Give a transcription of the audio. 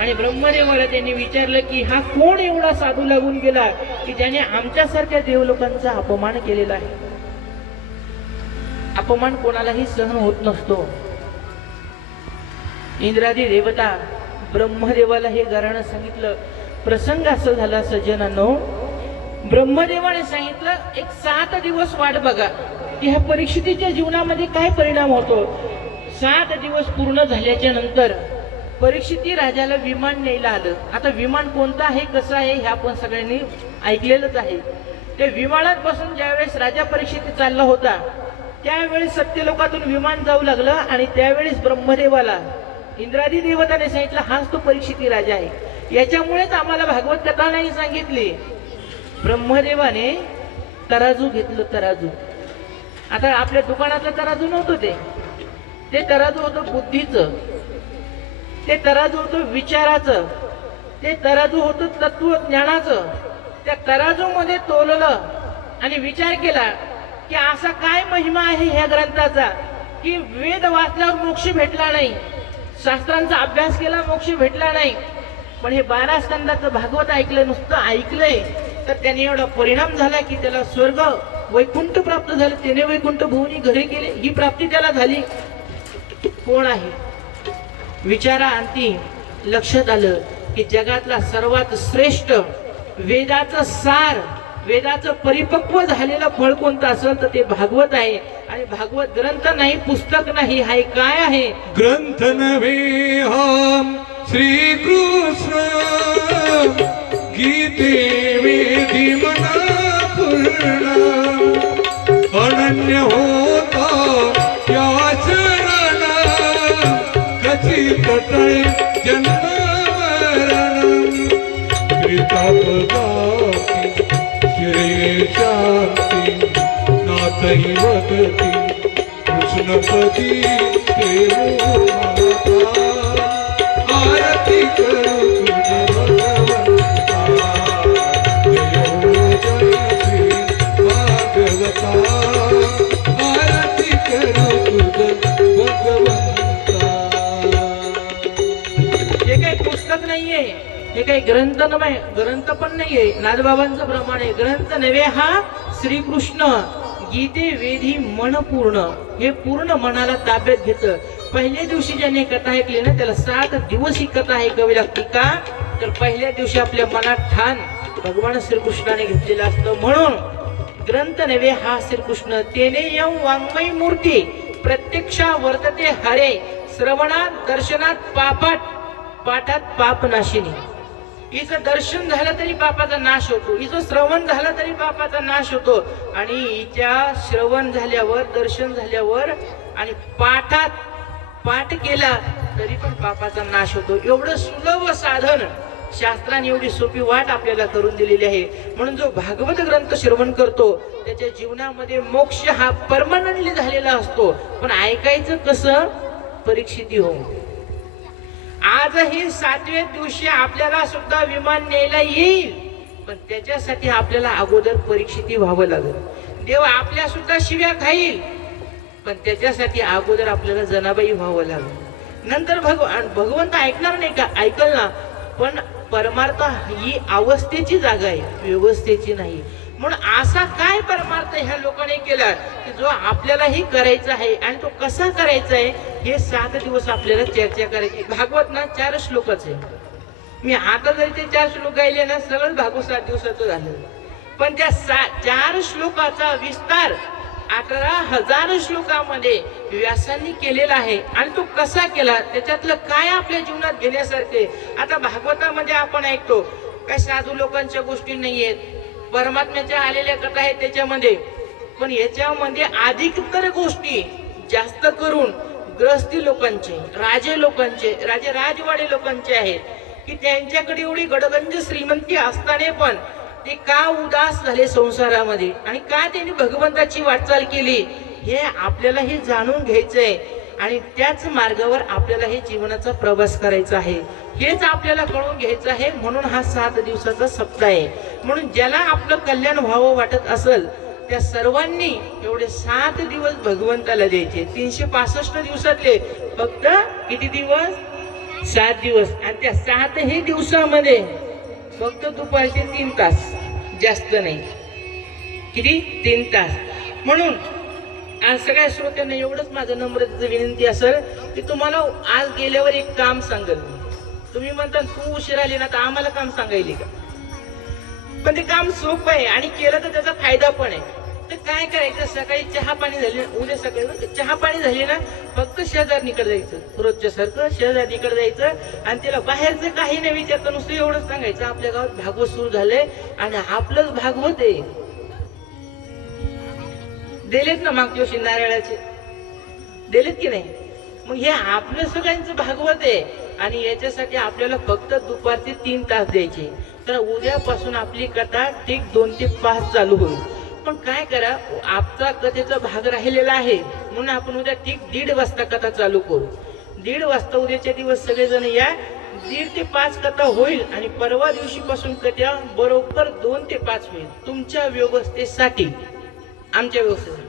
आणि ब्रह्मदेवाला त्यांनी विचारलं की हा कोण एवढा साधू लागून गेला की ज्याने आमच्यासारख्या देवलोकांचा अपमान केलेला आहे? अपमान कोणालाही सहन होत नसतो. इंद्रादी देवता ब्रह्मदेवाला हे गराणं सांगितलं. प्रसंग असं झाला सज्जनानो. ब्रह्मदेवाने सांगितलं एक सात दिवस वाट बघा. की ह्या परीक्षितीच्या जीवनामध्ये काय परिणाम होतो? सात दिवस पूर्ण झाल्याच्यानंतर परीक्षिती राजाला विमान न्यायला आलं. आता विमान कोणतं आहे कसं आहे हे आपण सगळ्यांनी ऐकलेलंच आहे. ते विमानात बसून ज्यावेळेस राजा परीक्षिती चालला होता त्यावेळेस सत्यलोकातून विमान जाऊ लागलं आणि त्यावेळेस ब्रह्मदेवाला इंद्रादी देवताने सांगितलं हाच तो परीक्षिती राजा आहे. याच्यामुळेच आम्हाला भागवत कथा नाही सांगितली. ब्रह्मदेवाने तराजू घेतलं तराजू. आता आपल्या दुकानातलं तराजू नव्हतं ते. ते तराजू होतं बुद्धीचं. ते तराजू होतं विचाराचं. ते तराजू होतं तत्वज्ञानाचं. त्या तराजूमध्ये तोललं आणि विचार केला की असा काय महिमा आहे ह्या ग्रंथाचा की वेद वाचल्यावर मोक्ष भेटला नाही. शास्त्रांचा अभ्यास केला मोक्ष भेटला नाही. पण हे बारा स्कंदाचं भागवत ऐकलं नुसतं ऐकलंय तर त्याने एवढा परिणाम झाला की त्याला स्वर्ग वैकुंठ प्राप्त झालं. त्याने वैकुंठ भुवनी घरी गेले ही प्राप्ती त्याला झाली. कोण आहे? विचाराअंती लक्षात आलं की जगातला सर्वात श्रेष्ठ वेदाचं सार वेदाचं परिपक्व झालेलं फळ कोणतं असेल तर ते भागवत आहे. आणि भागवत ग्रंथ नाही पुस्तक नाही हाय काय आहे? ग्रंथ नव्हे श्री कृष्ण कचित तळे कृतापदाती शिरे शांती कृष्णपदी देवो माता हे काही ग्रंथ नव्हे ग्रंथ पण नाहीये. नादबाबांचं प्रमाण आहे. ग्रंथ नव्हे हा श्रीकृष्ण गीते वेधी मन पूर्ण. हे पूर्ण मनाला ताब्यात घेतं. पहिल्या दिवशी ज्याने कथा ऐकली ना त्याला सात दिवस ही कथा ऐकावी लागते का? तर पहिल्या दिवशी आपल्या मनात ठाण भगवान श्रीकृष्णाने घेतलेलं असतं. म्हणून ग्रंथ नव्हे हा श्रीकृष्ण. तेने यम वाङ्मयी मूर्ती प्रत्यक्षा वर्तते हरे श्रवणात दर्शनात पापात पाठात पाप नाशिनी हिचं दर्शन झालं तरी पापाचा नाश होतो. हिचं श्रवण झालं तरी पापाचा नाश होतो. आणि हिच्या श्रवण झाल्यावर दर्शन झाल्यावर आणि पाठात पाठ केला तरी पण पापाचा नाश होतो. एवढं सुलभ साधन शास्त्राने एवढी सोपी वाट आपल्याला करून दिलेली आहे. म्हणून जो भागवत ग्रंथ श्रवण करतो त्याच्या जीवनामध्ये मोक्ष हा परमनंटली झालेला असतो. पण ऐकायचं कसं? परीक्षिती होऊन आजही सातव्या दिवशी आपल्याला सुद्धा विमान न्यायला येईल. पण त्याच्यासाठी आपल्याला अगोदर परीक्षिती व्हावं लागेल. देव आपल्या सुद्धा शिव्या खाईल. पण त्याच्यासाठी अगोदर आपल्याला जनाबाई व्हावं लागेल. नंतर भगवान भगवंत ऐकणार नाही का? ऐकल ना? पण परमार्थ ही अवस्थेची जागा आहे. व्यवस्थेची नाही. म्हणून असा काय परमार्थ ह्या लोकांनी केला की जो आपल्यालाही करायचा आहे आणि तो कसा करायचा आहे? हे सात दिवस आपल्याला चर्चा करायची. भागवत ना चार श्लोकच आहे. मी आता जरी ते चार श्लोक गायले ना सगळं भागवत सात दिवसाचं झालं. पण त्या सा चार श्लोकाचा विस्तार अकरा हजार श्लोकामध्ये व्यासांनी केलेला आहे. आणि तो कसा केला? त्याच्यातलं काय आपल्या जीवनात घेण्यासारखे आता भागवतामध्ये आपण ऐकतो काय साधू लोकांच्या गोष्टी नाही आहेत परमात्म्याच्या आलेल्या कथा आहेत त्याच्यामध्ये. पण याच्यामध्ये अधिकतर गोष्टी जास्त करून ग्रस्ती लोकांचे राजे लोकांचे राजे राजवाडे लोकांचे आहेत की त्यांच्याकडे एवढी गडगंज श्रीमंती असताना पण ते का उदास झाले संसारामध्ये? आणि का त्यांनी भगवंताची वाटचाल केली? हे आपल्याला हे जाणून घ्यायचंय. आणि त्याच मार्गावर आपल्याला हे जीवनाचा प्रवास करायचा आहे. हेच आपल्याला कळून घ्यायचं आहे. म्हणून हा सात दिवसाचा सप्ताह आहे. म्हणून ज्याला आपलं कल्याण व्हावं वाटत असेल त्या सर्वांनी एवढे सात दिवस भगवंताला द्यायचे. तीनशे पासष्ट दिवसातले फक्त किती दिवस? सात दिवस. आणि त्या सातही दिवसामध्ये फक्त दुपारचे तीन तास. जास्त नाही. किती? तीन तास. म्हणून आज सगळ्या श्रोत्यांना एवढंच माझं नम्रतेचं विनंती असेल की तुम्हाला आज गेल्यावर एक काम सांगेल. तुम्ही म्हणता तू उशीर आली ना तर आम्हाला काम सांगायली का? पण ते काम सोपं आहे आणि केलं तर त्याचा फायदा पण आहे. तर काय करायचं? सकाळी चहा पाणी झाली उद्या सकाळी ना चहा पाणी झाली ना फक्त शेजारणीकडे जायचं. रोजच्या सारखं शेजारणीकडे जायचं आणि त्याला बाहेरचं काही नाही विचारतं नुसतं एवढंच सांगायचं. आपल्या गावात भागवत सुरू झालंय आणि आपलंच भागवत आहे. दिलेत ना मागच्या वर्षी नारळाचे? दिलेत की नाही? मग हे आपलं सगळ्यांचं भागवत आहे आणि याच्यासाठी आपल्याला फक्त दुपारचे तीन तास द्यायचे. तर उद्यापासून आपली कथा ठीक दोन ते पाच चालू होईल. पण काय करा? आपचा कथेचा भाग राहिलेला आहे. म्हणून आपण उद्या ठीक दीड वाजता कथा चालू करू. दीड वाजता उद्याच्या दिवस सगळेजण या. दीड ते पाच कथा होईल आणि परवा दिवशीपासून कथा बरोबर दोन ते पाच होईल. तुमच्या व्यवस्थेसाठी आमच्या व्यवस्थेसाठी.